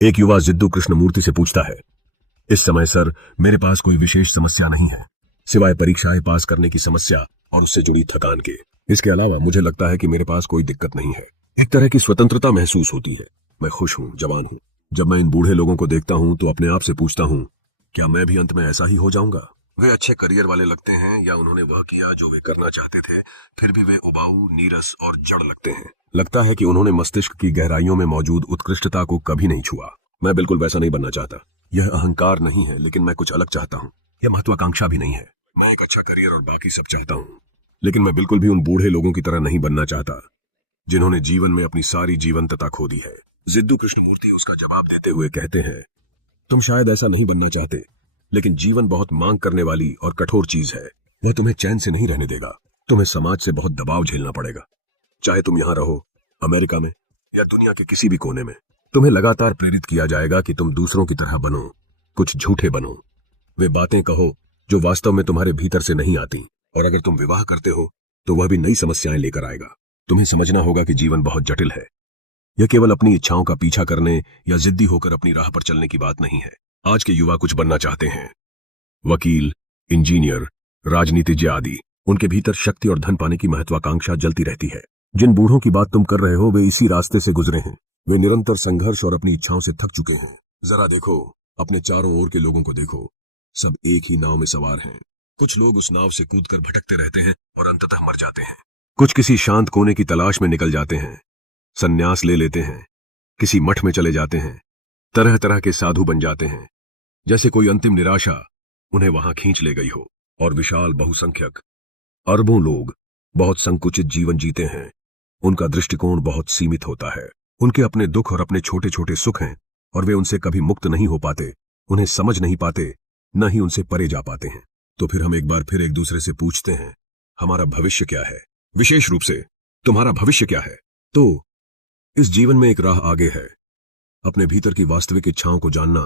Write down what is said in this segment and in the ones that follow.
एक युवा जिद्दू कृष्णमूर्ति से पूछता है, इस समय सर मेरे पास कोई विशेष समस्या नहीं है सिवाय परीक्षाएं पास करने की समस्या और उससे जुड़ी थकान के। इसके अलावा मुझे लगता है कि मेरे पास कोई दिक्कत नहीं है। एक तरह की स्वतंत्रता महसूस होती है। मैं खुश हूँ, जवान हूँ। जब मैं इन बूढ़े लोगों को देखता हूँ तो अपने आप से पूछता हूँ, क्या मैं भी अंत में ऐसा ही हो जाऊंगा? वे अच्छे करियर वाले लगते हैं या उन्होंने वह किया जो वे करना चाहते थे, फिर भी वे उबाऊ, नीरस और जड़ लगते हैं। लगता है कि उन्होंने मस्तिष्क की गहराइयों में मौजूद उत्कृष्टता को कभी नहीं छुआ। मैं बिल्कुल वैसा नहीं बनना चाहता। यह अहंकार नहीं है, लेकिन मैं कुछ अलग चाहता हूँ। यह महत्वाकांक्षा भी नहीं है। मैं एक अच्छा करियर और बाकी सब चाहता हूँ, लेकिन मैं बिल्कुल भी उन बूढ़े लोगों की तरह नहीं बनना चाहता जिन्होंने जीवन में अपनी सारी जीवंतता खो दी है। जिद्दू कृष्णमूर्ति उसका जवाब देते हुए कहते हैं, तुम शायद ऐसा नहीं बनना चाहते, लेकिन जीवन बहुत मांग करने वाली और कठोर चीज है। वह तुम्हें चैन से नहीं रहने देगा। तुम्हें समाज से बहुत दबाव झेलना पड़ेगा। चाहे तुम यहाँ रहो, अमेरिका में या दुनिया के किसी भी कोने में, तुम्हें लगातार प्रेरित किया जाएगा कि तुम दूसरों की तरह बनो, कुछ झूठे बनो, वे बातें कहो जो वास्तव में तुम्हारे भीतर से नहीं आती। और अगर तुम विवाह करते हो तो वह भी नई समस्याएं लेकर आएगा। तुम्हें समझना होगा कि जीवन बहुत जटिल है। यह केवल अपनी इच्छाओं का पीछा करने या जिद्दी होकर अपनी राह पर चलने की बात नहीं है। आज के युवा कुछ बनना चाहते हैं, वकील, इंजीनियर, राजनीतिज्ञ आदि। उनके भीतर शक्ति और धन पाने की महत्वाकांक्षा जलती रहती है। जिन बूढ़ों की बात तुम कर रहे हो वे इसी रास्ते से गुजरे हैं। वे निरंतर संघर्ष और अपनी इच्छाओं से थक चुके हैं। जरा देखो, अपने चारों ओर के लोगों को देखो, सब एक ही नाव में सवार हैं। कुछ लोग उस नाव से कूदकर भटकते रहते हैं और अंततः मर जाते हैं। कुछ किसी शांत कोने की तलाश में निकल जाते हैं, संन्यास ले लेते हैं, किसी मठ में चले जाते हैं, तरह तरह के साधु बन जाते हैं, जैसे कोई अंतिम निराशा उन्हें वहां खींच ले गई हो। और विशाल बहुसंख्यक अरबों लोग बहुत संकुचित जीवन जीते हैं। उनका दृष्टिकोण बहुत सीमित होता है। उनके अपने दुख और अपने छोटे छोटे सुख हैं और वे उनसे कभी मुक्त नहीं हो पाते, उन्हें समझ नहीं पाते, न ही उनसे परे जा पाते हैं। तो फिर हम एक बार फिर एक दूसरे से पूछते हैं, हमारा भविष्य क्या है? विशेष रूप से तुम्हारा भविष्य क्या है? तो इस जीवन में एक राह आगे है। अपने भीतर की वास्तविक इच्छाओं को जानना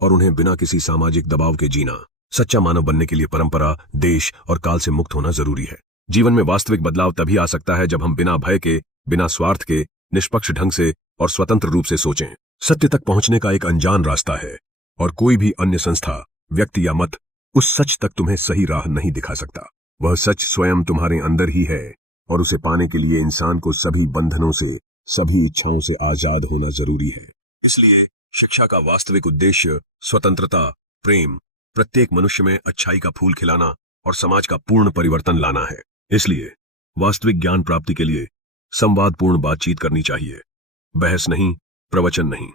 और उन्हें बिना किसी सामाजिक दबाव के जीना। सच्चा मानव बनने के लिए परंपरा, देश और काल से मुक्त होना जरूरी है। जीवन में वास्तविक बदलाव तभी आ सकता है जब हम बिना भय के, बिना स्वार्थ के, निष्पक्ष ढंग से और स्वतंत्र रूप से सोचें। सत्य तक पहुंचने का एक अनजान रास्ता है और कोई भी अन्य संस्था, व्यक्ति या मत उस सच तक तुम्हें सही राह नहीं दिखा सकता। वह सच स्वयं तुम्हारे अंदर ही है और उसे पाने के लिए इंसान को सभी बंधनों से, सभी इच्छाओं से आजाद होना जरूरी है। इसलिए शिक्षा का वास्तविक उद्देश्य स्वतंत्रता, प्रेम, प्रत्येक मनुष्य में अच्छाई का फूल खिलाना और समाज का पूर्ण परिवर्तन लाना है। इसलिए वास्तविक ज्ञान प्राप्ति के लिए संवादपूर्ण बातचीत करनी चाहिए। बहस नहीं, प्रवचन नहीं।